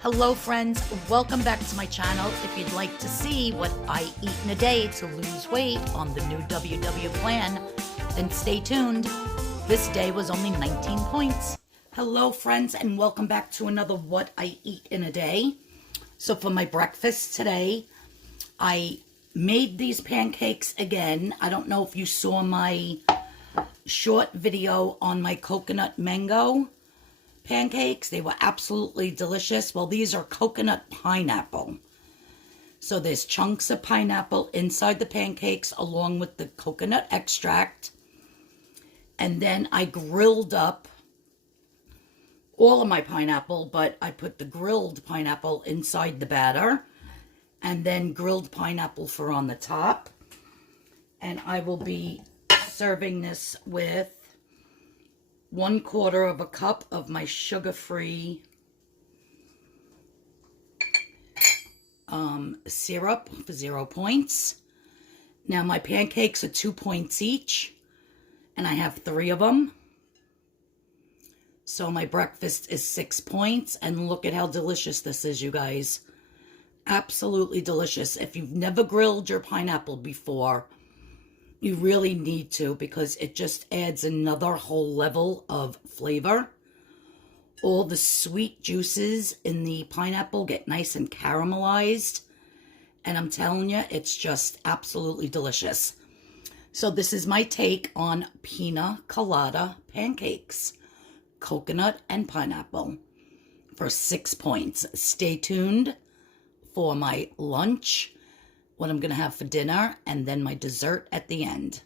Hello friends, welcome back to my channel. If you'd like to see what I eat in a day to lose weight on the new WW plan, then stay tuned. This day was only 19 points. Hello friends, and welcome back to another what I eat in a day. So for my breakfast today, I made these pancakes again. I don't know if you saw my short video on my coconut mango pancakes. They were absolutely delicious. Well, these are coconut pineapple. So there's chunks of pineapple inside the pancakes along with the coconut extract. And then I grilled up all of my pineapple, but I put the grilled pineapple inside the batter and then grilled pineapple for on the top. And I will be serving this with 1/4 cup of my sugar-free syrup for 0 points. Now my pancakes are 2 points each, and I have 3 of them. So my breakfast is 6 points, and look at how delicious this is, you guys. Absolutely delicious. If you've never grilled your pineapple before, you really need to, because it just adds another whole level of flavor. All the sweet juices in the pineapple get nice and caramelized. And I'm telling you, it's just absolutely delicious. So this is my take on pina colada pancakes. Coconut and pineapple for 6 points. Stay tuned for my lunch, what I'm going to have for dinner, and then my dessert at the end.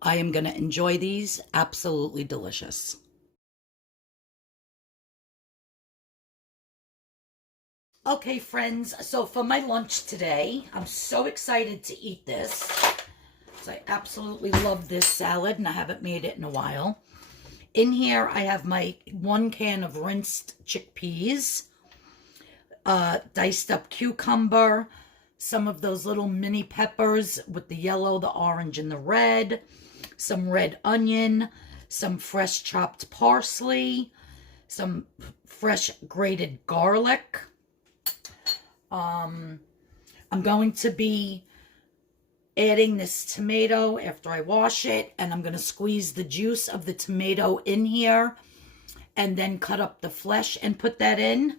I am going to enjoy these. Absolutely delicious. Okay, friends, so for my lunch today, I'm so excited to eat this. I absolutely love this salad, and I haven't made it in a while. In here, I have my 1 can of rinsed chickpeas, diced up cucumber, some of those little mini peppers with the yellow, the orange, and the red, some red onion, some fresh chopped parsley, some fresh grated garlic. I'm going to be adding this tomato after I wash it, and I'm going to squeeze the juice of the tomato in here and then cut up the flesh and put that in.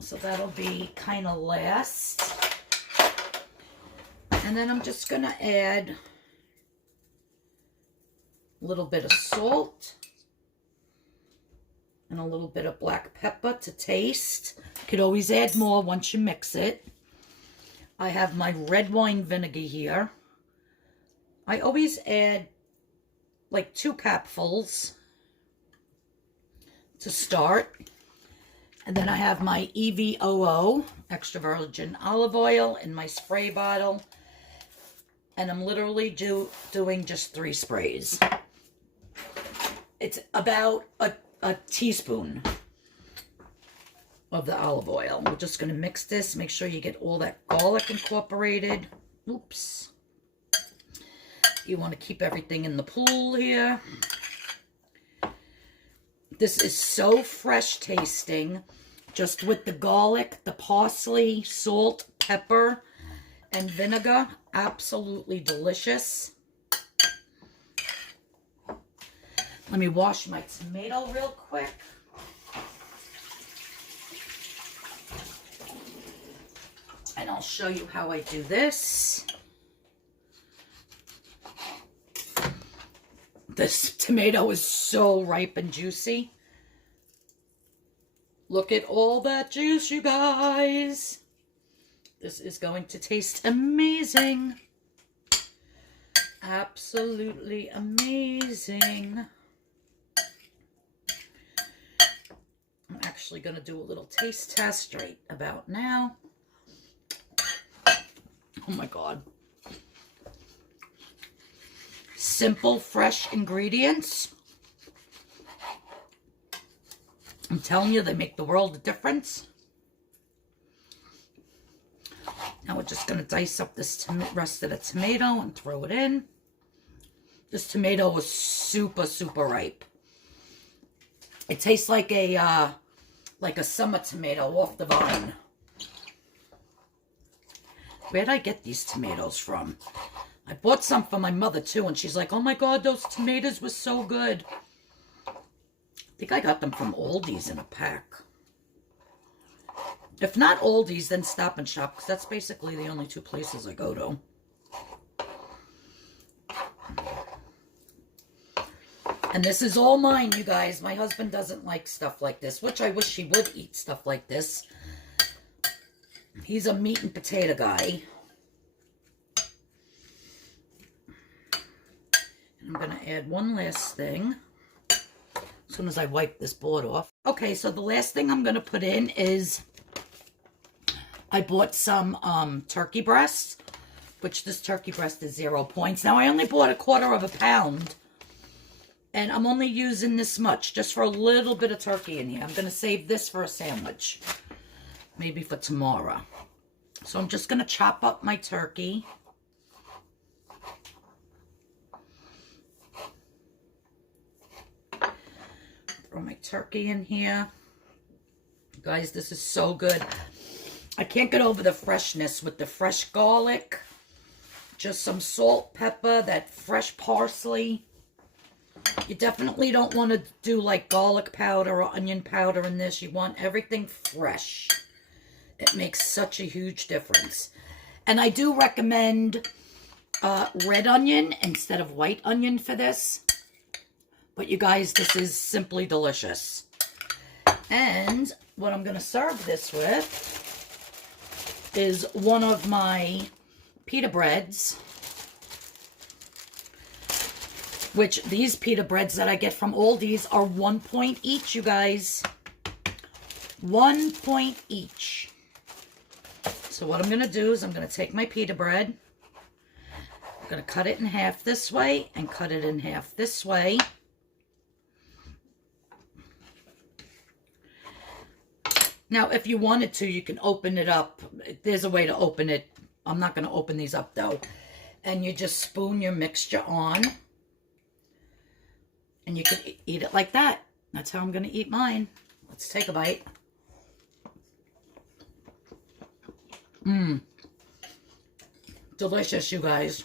So that'll be kind of last. And then I'm just going to add a little bit of salt and a little bit of black pepper to taste. You could always add more once you mix it. I have my red wine vinegar here. I always add like 2 capfuls to start. And then I have my EVOO, extra virgin olive oil, in my spray bottle. And I'm literally doing just 3 sprays. It's about a teaspoon of the olive oil. We're just going to mix this. Make sure you get all that garlic incorporated. Oops. You want to keep everything in the pool here. This is so fresh tasting, just with the garlic, the parsley, salt, pepper, and vinegar. Absolutely delicious. Let me wash my tomato real quick. And I'll show you how I do this. This tomato is so ripe and juicy. Look at all that juice, you guys. This is going to taste amazing. Absolutely amazing. I'm actually going to do a little taste test right about now. Oh my God. Simple, fresh ingredients. I'm telling you, they make the world of difference. Now we're just going to dice up this rest of the tomato and throw it in. This tomato was super, super ripe. It tastes like a like a summer tomato off the vine. Where'd I get these tomatoes from? I bought some for my mother too, and she's like, oh my God, those tomatoes were so good. I think I got them from Aldi's in a pack. If not Aldi's, then Stop and Shop, because that's basically the only two places I go to. And this is all mine, you guys. My husband doesn't like stuff like this, which I wish he would eat stuff like this. He's a meat and potato guy. And I'm going to add one last thing as soon as I wipe this board off. Okay, so the last thing I'm going to put in is I bought some turkey breasts, which this turkey breast is 0 points. Now, I only bought a quarter pound. And I'm only using this much, just for a little bit of turkey in here. I'm going to save this for a sandwich. Maybe for tomorrow. So I'm just going to chop up my turkey. Throw my turkey in here. Guys, this is so good. I can't get over the freshness with the fresh garlic. Just some salt, pepper, that fresh parsley. You definitely don't want to do like garlic powder or onion powder in this. You want everything fresh. It makes such a huge difference. And I do recommend red onion instead of white onion for this. But you guys, this is simply delicious. And what I'm going to serve this with is one of my pita breads. Which these pita breads that I get from Aldi's are 1 point each, you guys. 1 point each. So what I'm going to do is I'm going to take my pita bread. I'm going to cut it in half this way and cut it in half this way. Now, if you wanted to, you can open it up. There's a way to open it. I'm not going to open these up, though. And you just spoon your mixture on. And you can eat it like that. That's how I'm going to eat mine. Let's take a bite. Mmm. Delicious, you guys.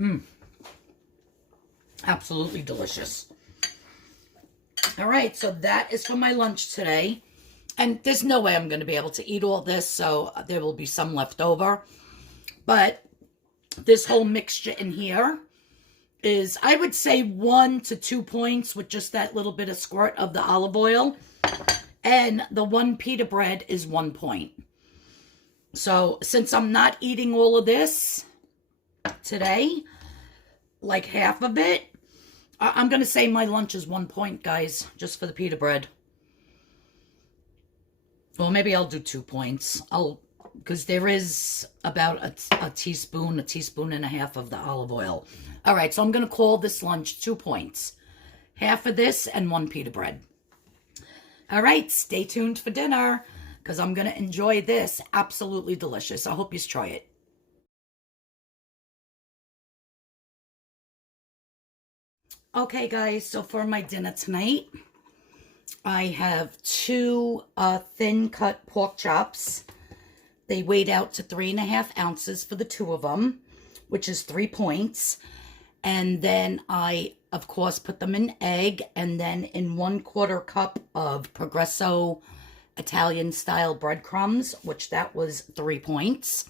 Mmm. Absolutely delicious. All right, so that is for my lunch today. And there's no way I'm going to be able to eat all this, so there will be some left over. But this whole mixture in here is, I would say, 1 to 2 points with just that little bit of squirt of the olive oil. And the one pita bread is 1 point. So since I'm not eating all of this today, like half of it, I'm going to say my lunch is 1 point, guys, just for the pita bread. Well, maybe I'll do 2 points. Because there is about a teaspoon and a half of the olive oil. All right, so I'm going to call this lunch 2 points. Half of this and 1 pita bread. All right, stay tuned for dinner because I'm going to enjoy this. Absolutely delicious. I hope you try it. Okay, guys, so for my dinner tonight, I have 2 thin-cut pork chops. They weighed out to 3.5 ounces for the 2 of them, which is 3 points. And then I, of course, put them in egg and then in 1/4 cup of Progresso Italian-style breadcrumbs, which that was 3 points.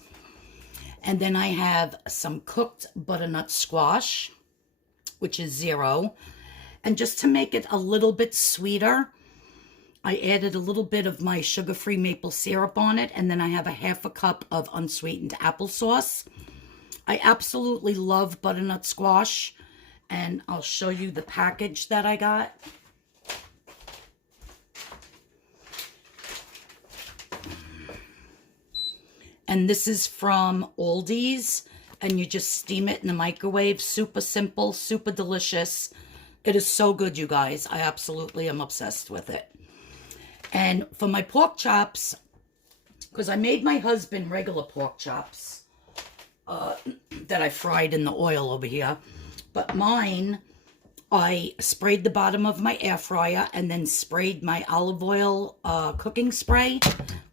And then I have some cooked butternut squash, which is 0. And just to make it a little bit sweeter, I added a little bit of my sugar-free maple syrup on it, and then I have a 1/2 cup of unsweetened applesauce. I absolutely love butternut squash, and I'll show you the package that I got. And this is from Aldi's, and you just steam it in the microwave. Super simple, super delicious. It is so good, you guys. I absolutely am obsessed with it. And for my pork chops, because I made my husband regular pork chops that I fried in the oil over here. But mine I sprayed the bottom of my air fryer and then sprayed my olive oil cooking spray.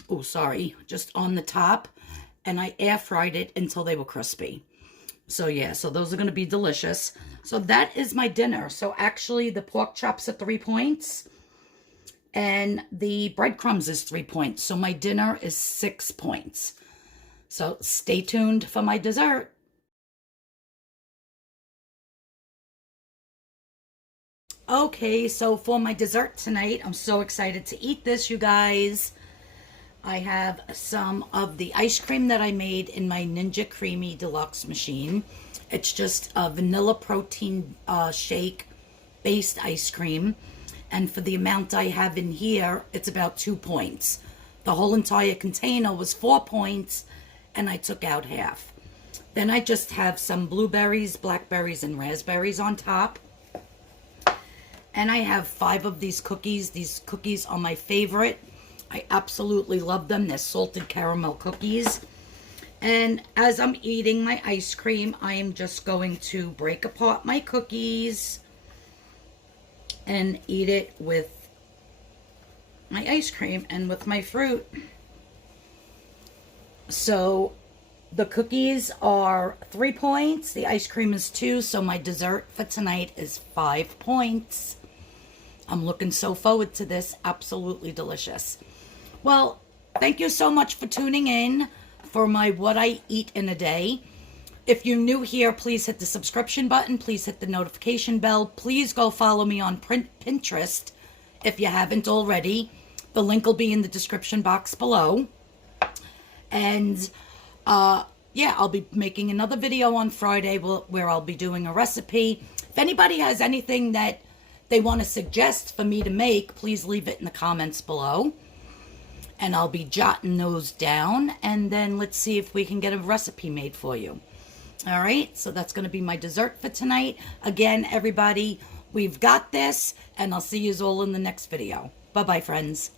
Oh, sorry, just on the top. And I air fried it until they were crispy. So yeah, so those are going to be delicious. So that is my dinner. So actually the pork chops are 3 points. And the breadcrumbs is 3 points. So my dinner is 6 points. So stay tuned for my dessert. Okay, so for my dessert tonight, I'm so excited to eat this, you guys. I have some of the ice cream that I made in my Ninja Creami Deluxe machine. It's just a vanilla protein shake based ice cream. And for the amount I have in here, it's about 2 points. The whole entire container was 4 points, and I took out half. Then I just have some blueberries, blackberries, and raspberries on top. And I have 5 of these cookies. These cookies are my favorite. I absolutely love them. They're salted caramel cookies. And as I'm eating my ice cream, I am just going to break apart my cookies and eat it with my ice cream and with my fruit. So the cookies are 3 points. The ice cream is 2. So my dessert for tonight is 5 points. I'm looking so forward to this. Absolutely delicious. Well, thank you so much for tuning in for my What I Eat in a Day. If you're new here, please hit the subscription button. Please hit the notification bell. Please go follow me on Pinterest if you haven't already. The link will be in the description box below. And yeah, I'll be making another video on Friday where I'll be doing a recipe. If anybody has anything that they want to suggest for me to make, please leave it in the comments below. And I'll be jotting those down. And then let's see if we can get a recipe made for you. All right, so that's going to be my dessert for tonight. Again, everybody, we've got this. And I'll see you all in the next video. Bye-bye, friends.